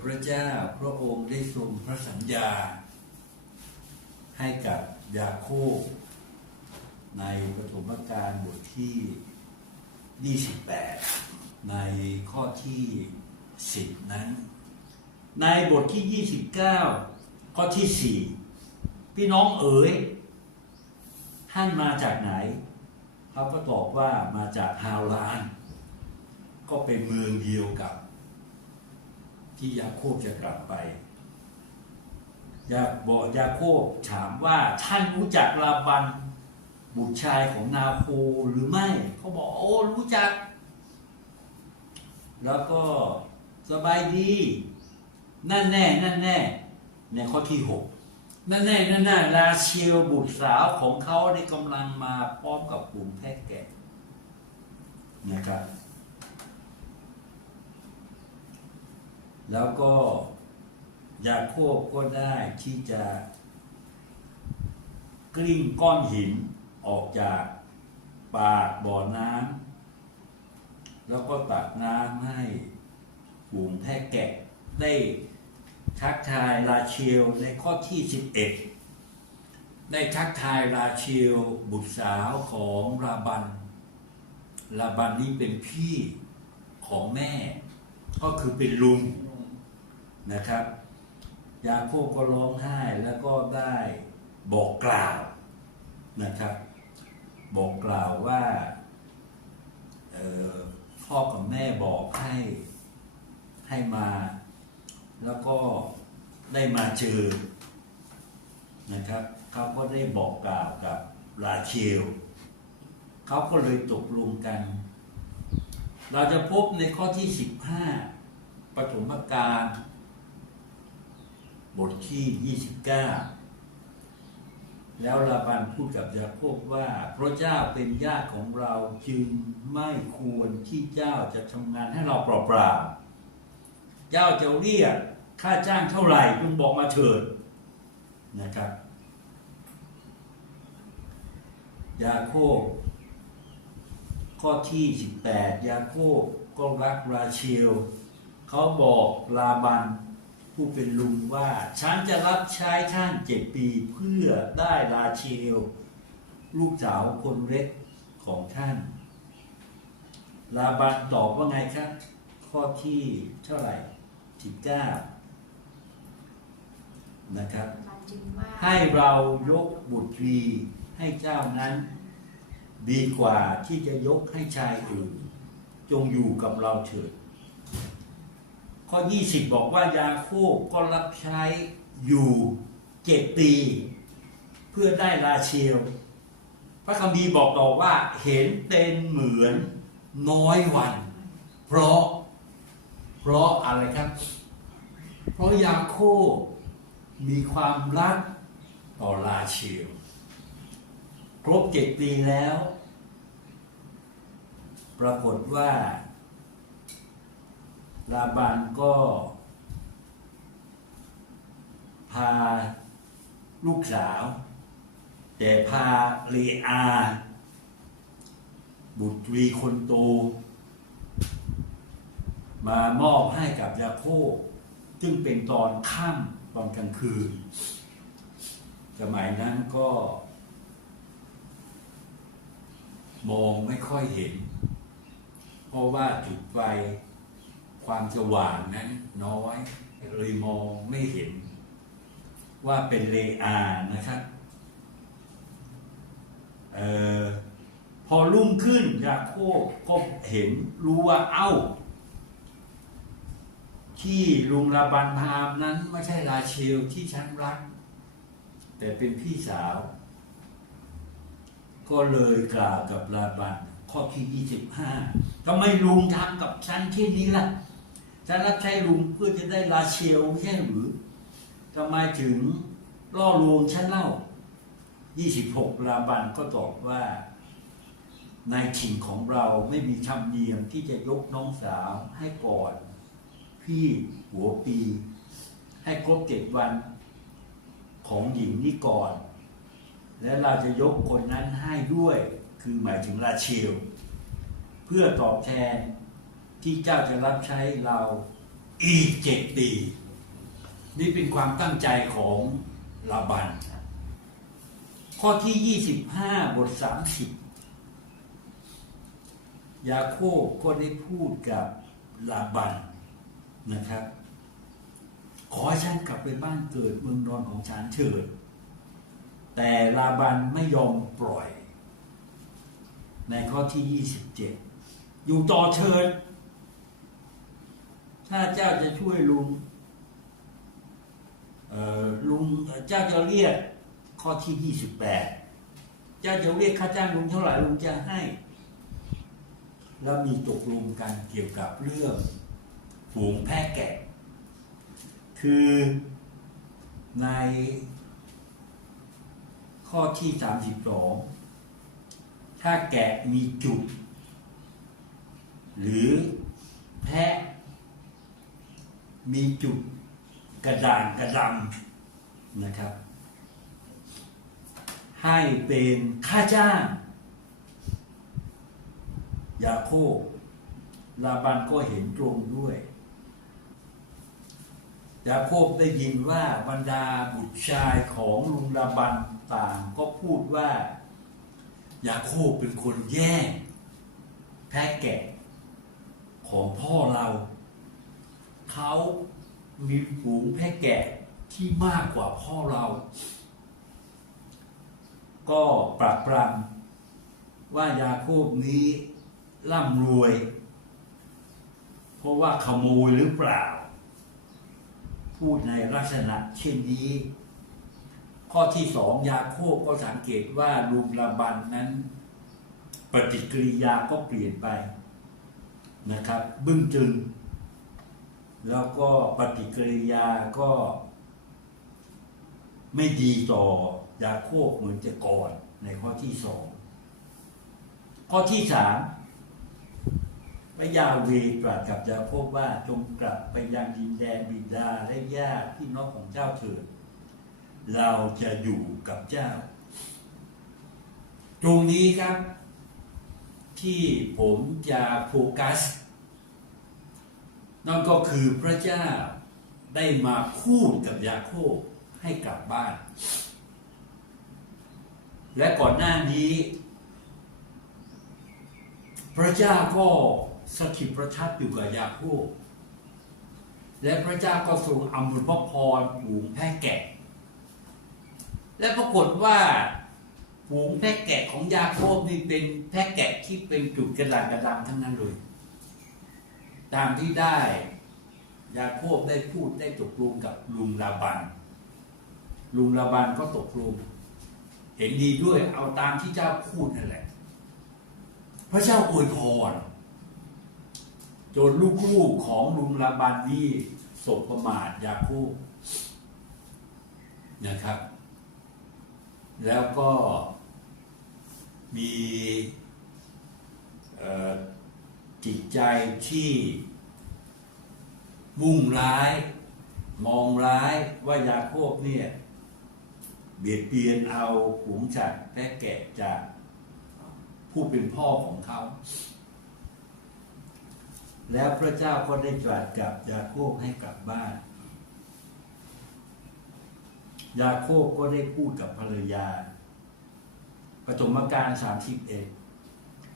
พระเจ้าพระองค์ได้ทรงพระสัญญา ให้กับยาโคบในปฐมกาลบทที่ 28 ในข้อที่ 10 นั้น ในบทที่ 29 ข้อที่ 4 พี่น้องเอ๋ยท่านมาจากไหนเขาก็ตอบว่ามาจากฮาวลาน ก็เป็นเมืองเดียวกับ ที่ยาโคบจะกลับไปยาบอกยาโคบถามว่าท่านรู้จักลาบันบุตรชายของนาโคหรือไม่ เขาบอกโอ้รู้จัก แล้วก็สบายดี นั่นแน่ นั่นแน่ ในข้อที่หกนั่นแน่นั่นแน่ลาเชียวบุตรสาวของเขาได้กำลังมาพร้อมกับกลุ่มแพะแกะนะครับ แล้วก็ยาโคบก็ได้ที่จะกลิ้งก้อนหินออกจากปากบ่อน้ำแล้วก็ตักน้ำให้ฝูงแพะแกะได้ทักทายราเชลในข้อที่ 11 ได้ทักทายราเชลบุตรสาวของราบัน ราบันนี้เป็นพี่ของแม่ ก็คือเป็นลุง นะครับ ยาโคบก็ร้องไห้แล้วก็ได้บอกกล่าวนะครับ บอกกล่าวว่าออพ่อกับแม่บอกให้ให้มา แล้วก็ได้มาเจอนะครับเขาก็ได้บอกกล่าวกับราเชลเขาก็เลยตกลงกัน เราจะพบในข้อที่ 15ปฐมกาล บทที่ 29 แล้วลาบันพูดกับยาโคบว่า พระเจ้าเป็นญาติของเราจึงไม่ควรที่เจ้าจะทำงานให้เราเปล่าๆ เจ้าจะเรียกค่าจ้างเท่าไหร่จงบอกมาเถิดนะครับยาโคบข้อที่ 18 ยาโคบก็รักราเชลเขาบอกลาบัน ผู้เป็นลุงว่า ฉันจะรับใช้ท่านเจ็ดปีเพื่อได้ราเชล ลูกสาวคนเล็กของท่าน ลาบันตอบว่าไงครับ ข้อที่เท่าไหร่สิบเก้านะครับ ให้เรายกบุตรีให้เจ้านั้น ดีกว่าที่จะยกให้ชายอื่น จงอยู่กับเราเถิด ข้อ 20 บอกว่ายาโคบก็รับใช้อยู่เจ็ดปี เพื่อได้ราเชล พระคัมภีร์บอกต่อว่าเห็นเป็นเหมือนน้อยวัน เพราะ เพราะอะไรครับ เพราะยาโคบมีความรักต่อราเชล ครบเจ็ดปีแล้ว ปรากฏว่า ลาบานก็ พาลูกสาว แต่พาเลอา บุตรีคนโต มามอบให้กับยาโคบซึ่งเป็นตอนค่ำตอนกลางคืน สมัยนั้นก็ มองไม่ค่อยเห็น เพราะว่าจุดไฟ ความสว่างนั้นน้อยเลยมองไม่เห็น ว่าเป็นเลอานะครับเออพอรุ่งขึ้นยาโคก็เห็นรู้ว่าเอ้า ที่ลุงลาบันพามนั้นไม่ใช่ราเชลที่ฉันรัก แต่เป็นพี่สาว ก็เลยกล่าวกับลาบันข้อที่ 25ทำไมลุงทำกับฉันเช่นนี้ล่ะ ฉันรับใช้ลุงเพื่อจะได้ราเชลไม่ใช่หรือทำไมถึงล่อลวงฉันเล่า 26 ลาบันก็ตอบว่า ในถิ่นของเราไม่มีธรรมเนียมที่จะยกน้องสาวให้ก่อน พี่หัวปี ให้ครบเจ็ดวันของหญิงนี้ก่อน และเราจะยกคนนั้นให้ด้วย คือหมายถึงราเชล เพื่อตอบแทน ที่เจ้าจะรับใช้เราอีกเจ็ดปี นี่เป็นความตั้งใจของลาบัน ข้อที่ 25 บท 30 ยาโคบก็ได้พูดกับลาบันนะครับ ขอให้ฉันกลับไปบ้านเกิดเมืองนอนของฉันเถิด แต่ลาบันไม่ยอมปล่อย ในข้อที่ 27 อยู่ต่อเถิด ถ้าเจ้าจะช่วยลุงเอ่อลุงเจ้าจะเรียกข้อที่28เจ้าจะเรียกค่าจ้างลุงเท่าไหร่ลุงจะให้ แล้วมีตกลงกันเกี่ยวกับเรื่องฝูงแพะแกะ คือในข้อที่32ถ้าแกะมีจุดหรือแพะ มีจุดกระด่างกระดำนะครับ ให้เป็นค่าจ้างยาโคบลาบันก็เห็นตรงด้วยยาโคบได้ยินว่าบรรดาบุตรชายของลุงลาบันต่างก็พูดว่ายาโคบเป็นคนแย่งแพะแกะของพ่อเรา เขามีฝูงแพะแกะที่มากกว่าพ่อเรา ก็ปรับปรำว่ายาโคบนี้ร่ำรวย เพราะว่าขโมยหรือเปล่า พูดในลักษณะเช่นนี้ ข้อที่สองยาโคบก็สังเกตว่าลุงละบันนั้น ปฏิกิริยาก็เปลี่ยนไปนะครับ บึ้งจึง แล้วก็ปฏิกิริยาก็ไม่ดีต่อยาโคบเหมือนจะก่อนในข้อที่สองข้อที่สามพระยาเวตรัสกับยาโคบว่าจงกลับไปยังดินแดนบิดาและญาติพี่น้องของเจ้าเถิดเราจะอยู่กับเจ้า ตรงนี้ครับ ที่ผมจะโฟกัส นั่นก็คือพระเจ้าได้มาพูดกับยาโคบให้กลับบ้าน และก่อนหน้านี้ พระเจ้าก็สถิตประทับอยู่กับยาโคบและพระเจ้าก็ทรงอำนวยพระพรฝูงแพะแกะ และปรากฏว่าฝูงแพะแกะของยาโคบนี่เป็นแพะแกะที่เป็นจุดกระดานกระดำทั้งนั้นเลย ตามที่ได้ยาโคบได้พูดได้ตกลงกับลุงลาบัน ลุงลาบันก็ตกลง เห็นดีด้วยเอาตามที่เจ้าพูดนั่นแหละ พระเจ้าอวยพรจนลูกๆของลุงลาบันนี่สบประมาทยาโคบนะครับ แล้วก็มี จิตใจที่มุ่งร้าย มองร้ายว่ายาโคบเนี่ย เบียดเบียนเอาฝูงสัตว์แพะแกะจากผู้เป็นพ่อของเขา แล้วพระเจ้าก็ได้ตรัสกับยาโคบให้กลับบ้าน ยาโคบก็ได้พูดกับภรรยาปฐมกาลสามสิบเอ็ด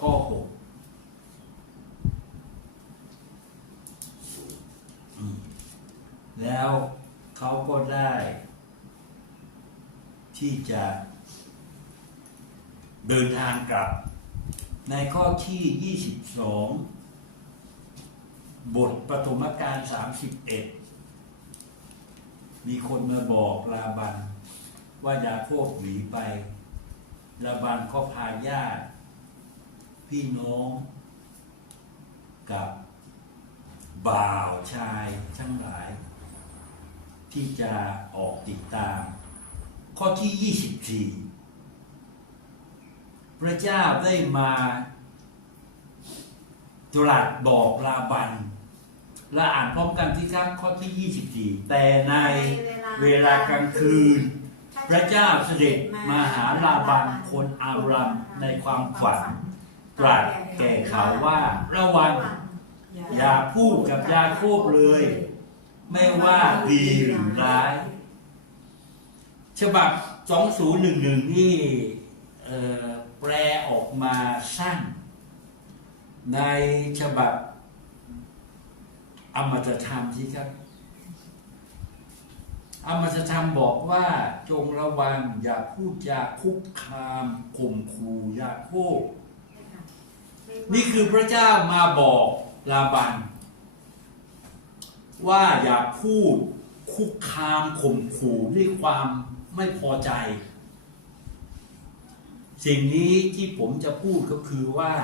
ข้อหกอืม แล้วเขาก็ได้ ที่จะเดินทางกลับ ในข้อที่ 22 บทปฐมกาล31 มีคนมาบอกลาบัน ว่ายาโคบหนีไปลาบันก็พาญาติ พี่น้อง กับบ่าวชายทั้งหลาย ที่จะออกติดตาม ข้อที่ 24 พระเจ้าได้มาตรัสบอกลาบันและอ่านพร้อมกันที่ครับข้อที่ 24 แต่ในเวลากลางคืน พระเจ้าเสด็จมาหาลาบันคนอารัมในความฝัน ตรัสแก่เขาว่าระวังอย่าพูดกับยาโคบเลย ไม่ว่าดีหรือร้าย ฉบับ 2011 นี่เอ่อแปลออกมาสั้น ในฉบับอมตะธรรมที่ครับอมตะธรรมบอกว่าจงระวังอย่าพูดจาคุกคามข่มขู่ยาโคบนี่คือพระเจ้ามาบอกลาบัน ว่าอย่าพูดคุกคามข่มขู่ด้วยความไม่พอใจ สิ่งนี้ที่ผมจะพูดก็คือว่า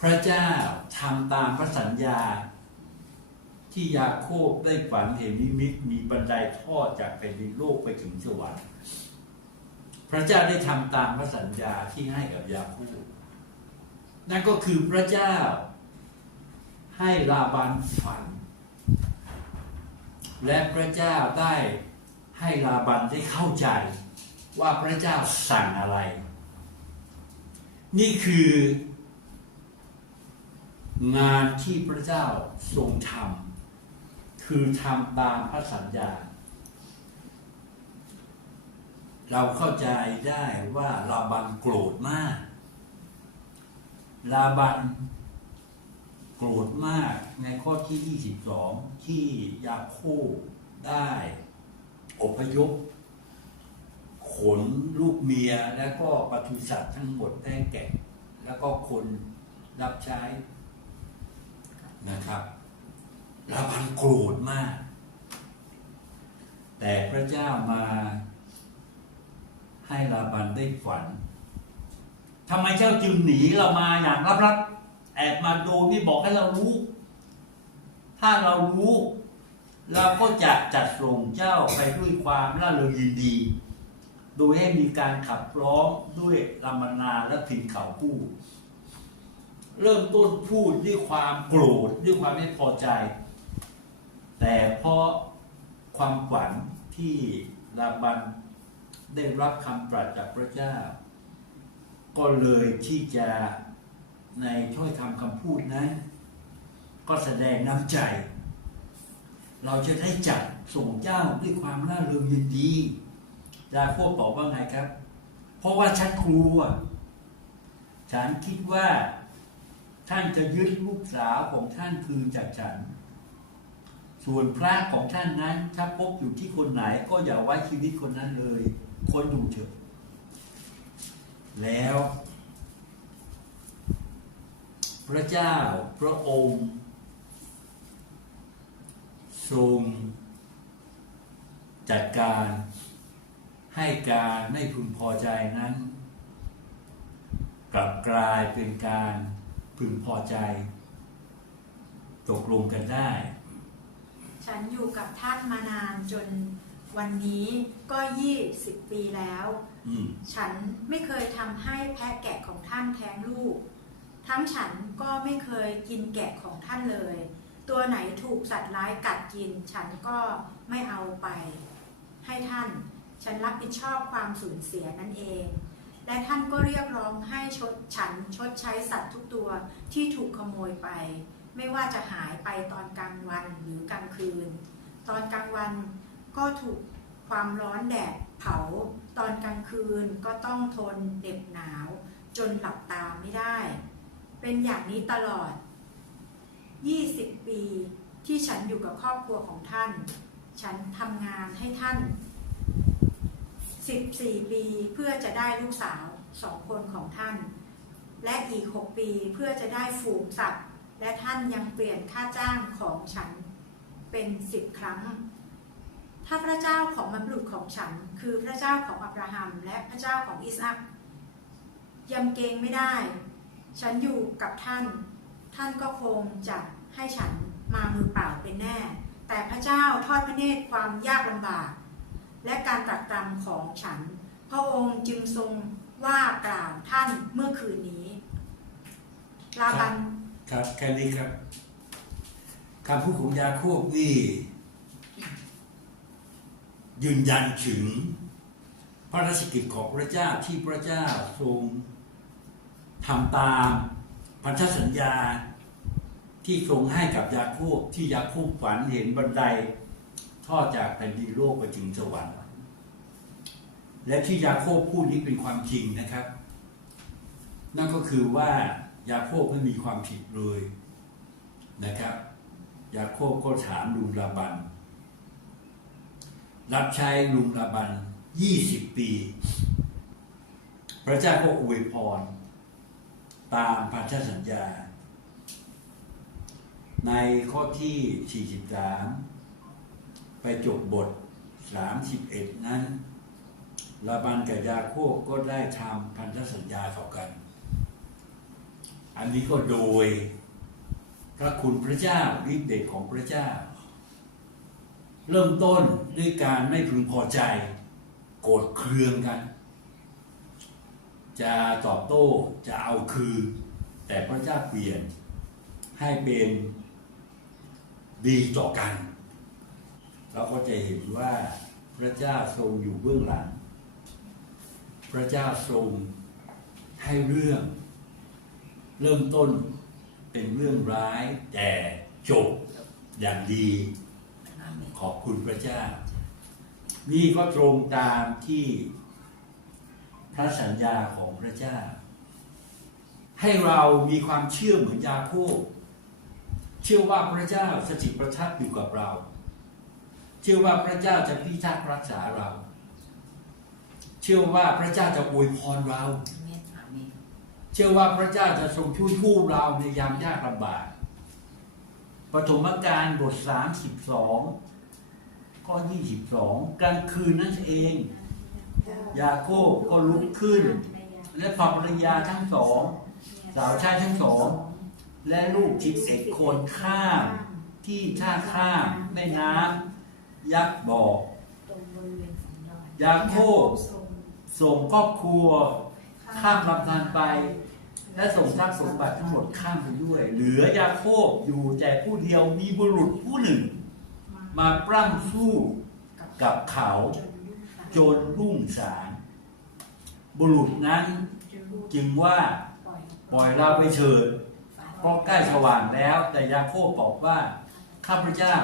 พระเจ้าทำตามพระสัญญา ที่ยาโคบได้ฝันเห็นนิมิตมีบันไดทอดจากแผ่นดินโลกไปถึงสวรรค์พระเจ้าได้ทำตามพระสัญญาที่ให้กับยาโคบนั่นก็คือพระเจ้า ให้ลาบานฝัน และพระเจ้าได้ให้ลาบันได้เข้าใจ ว่าพระเจ้าสั่งอะไร นี่คืองานที่พระเจ้าทรงทำคือทำตามพระสัญญา เราเข้าใจได้ว่าลาบันโกรธมาก ลาบัน โกรธมากในข้อที่ 22 ที่ยาโคบได้อพยพ ขนลูกเมียและก็ปศุสัตว์ทั้งหมดแท้แก่ แล้วก็คนรับใช้นะครับลาบันโกรธมาก แต่พระเจ้ามาให้ลาบันได้ฝันทำไมเจ้าจึงหนีเรามาอย่างลับๆ แอบมาโดยไม่บอกให้เรารู้ ถ้าเรารู้ เราก็จะจัดส่งเจ้าไปด้วยความร่าเริงยินดี โดยให้มีการขับร้องด้วยลำมนาและผินเขาพูดเริ่มต้นพูดด้วยความโกรธด้วยความไม่พอใจ แต่เพราะความฝันที่ลาบันได้รับคำตรัสจากพระเจ้า ก็เลยที่จะ ในถ้อยคำคำพูดนั้นก็แสดงน้ำใจ เราจะได้จัดส่งเจ้าด้วยความร่าเริงยินดียาโคบตอบว่าไงครับ เพราะว่าฉันกลัวฉันคิดว่าท่านจะยึดลูกสาวของท่านคืนจากฉัน ส่วนพระของท่านนั้น ถ้าพบอยู่ที่คนไหนก็อย่าไว้ชีวิตคนนั้นเลย คนดูเถอะแล้ว พระเจ้าพระองค์ ทรงจัดการให้การไม่พึงพอใจนั้น กลับกลายเป็นการพึงพอใจ ตกลงกันได้ ฉันอยู่กับท่านมานานจนวันนี้ก็ยี่สิบปีแล้วอืมฉันไม่เคยทำให้แพะแกะของท่านแท้งลูก ทั้งฉันก็ไม่เคยกินแกะของท่านเลย ตัวไหนถูกสัตว์ร้ายกัดกิน ฉันก็ไม่เอาไป ให้ท่าน ฉันรับผิดชอบความสูญเสียนั่นเอง และท่านก็เรียกร้องให้ชดฉันชดใช้สัตว์ทุกตัวที่ถูกขโมยไป ไม่ว่าจะหายไปตอนกลางวันหรือกลางคืน ตอนกลางวันก็ถูกความร้อนแดดเผา ตอนกลางคืนก็ต้องทนเหน็บหนาว จนหลับตาไม่ได้ เป็นอย่างนี้ตลอด 20 ปีที่ฉันอยู่กับครอบครัวของท่าน ฉันทำงานให้ท่าน 14 ปีเพื่อจะได้ลูกสาวสองคนของท่าน และอีก 6 ปีเพื่อจะได้ฝูงสัตว์ และท่านยังเปลี่ยนค่าจ้างของฉันเป็น 10 ครั้ง ถ้าพระเจ้าของบรรพบุรุษของฉัน คือพระเจ้าของอับราฮัม และพระเจ้าของอิสอัคยำเกงไม่ได้ ฉันอยู่กับท่าน ท่านก็คงจะให้ฉันมามือเปล่าเป็นแน่ แต่พระเจ้าทอดพระเนตรความยากลำบาก และการตรัสตรำของฉัน พระองค์จึงทรงว่ากล่าวท่านเมื่อคืนนี้ ลาบัน ครับแค่นี้ครับคำพูดของยาโคบนี่ ยืนยันถึงพระราชกิจของพระเจ้าที่พระเจ้าทรง ทำตามพันธสัญญาที่ทรงให้กับยาโคบที่ยาโคบฝันเห็นบันไดทอดจากแผ่นดินโลกไปถึงสวรรค์และที่ยาโคบพูดนี้เป็นความจริงนะครับ นั่นก็คือว่ายาโคบไม่มีความผิดเลยนะครับ ยาโคบก็ถามลุงลาบัน รับใช้ลุงลาบัน20ปี พระเจ้าก็อวยพร ตามพันธสัญญา ในข้อที่ 43 ไปจบบท 31 นั้นลาบันกับยาโคบก็ได้ทำพันธสัญญาต่อกัน อันนี้ก็โดยพระคุณพระเจ้าฤทธิเดชของพระเจ้า เริ่มต้นด้วยการไม่พึงพอใจ โกรธเคืองกัน จะตอบโต้จะเอาคืนแต่พระเจ้าเปลี่ยนให้เป็นดีต่อกัน เราก็จะเห็นว่าพระเจ้าทรงอยู่เบื้องหลัง พระเจ้าทรงให้เรื่อง เริ่มต้นเป็นเรื่องร้ายแต่จบอย่างดี ขอบคุณพระเจ้า นี่ก็ตรงตามที่ ระสัญญาของพระเจ้า ให้เรามีความเชื่อเหมือนยาโคบเชื่อว่าพระเจ้าสถิตประทับอยู่กับเรา เชื่อว่าพระเจ้าจะพิทักษ์รักษาเรา เชื่อว่าพระเจ้าจะอวยพรเรา เชื่อว่าพระเจ้าจะทรงช่วยผู้เราในยามยากลำบากปฐมกาลบท32ข้อ22 กลางคืนนั่นเอง ยาโคบก็ลุกขึ้น และภรรยาทั้งสอง สาวใช้ทั้งสอง และลูกชิดเอ็ดคนข้ามที่ท่าข้ามแม่น้ำยักษ์บอก ยาโคบส่งครอบครัว ข้ามลำธารไป และส่งทรัพย์สมบัติทั้งหมดข้ามไปด้วย เหลือยาโคบอยู่แต่ผู้เดียวมีบุรุษผู้หนึ่ง มาปล้ำสู้กับเขา จนรุ่งสาง บุรุษนั้นจึงว่าปล่อยเราไปเถิดเพราะใกล้สว่างแล้ว แต่ยาโคบบอกว่าข้าพเจ้า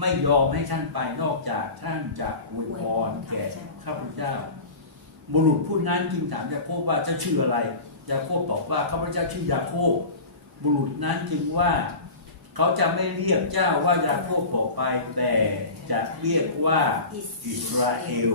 ไม่ยอมให้ท่านไปนอกจากท่านจะอวยพรแก่ข้าพเจ้า บุรุษผู้นั้นจึงถามยาโคบว่าเจ้าชื่ออะไรยาโคบบอกว่าข้าพเจ้าชื่อยาโคบบุรุษนั้นจึงว่า เขาจะไม่เรียกเจ้าว่ายาโคบต่อไปแต่ จะเรียกว่าอิสราเอล